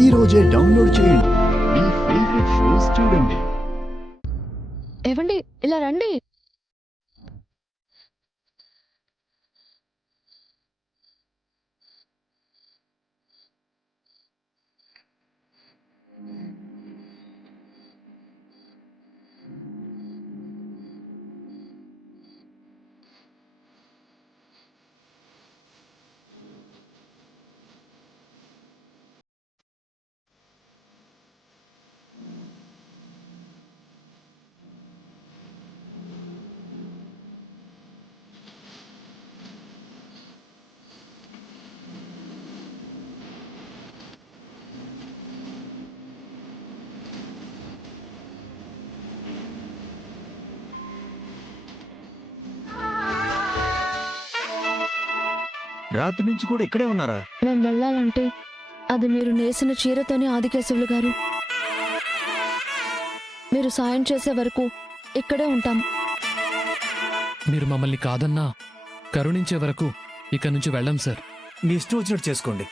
ఈ రోజే డౌన్లోడ్ చేయండి. మీ ఫేవరెట్ షోస్ చూడండి. ఏవండి ఇలా రండి. రాత్రి నుంచి కూడా ఇక్కడే ఉన్నారా? మేము వెళ్ళాలంటే అది మీరు నేసిన చీరతోనే ఆదికేశవులు గారు. మీరు సాయం చేసే వరకు ఇక్కడే ఉంటాం. మీరు మమ్మల్ని కాదన్నా కరుణించే వరకు ఇక నుంచి వెళ్ళం సార్. మీ ఇష్టం వచ్చినట్టు చేసుకోండి.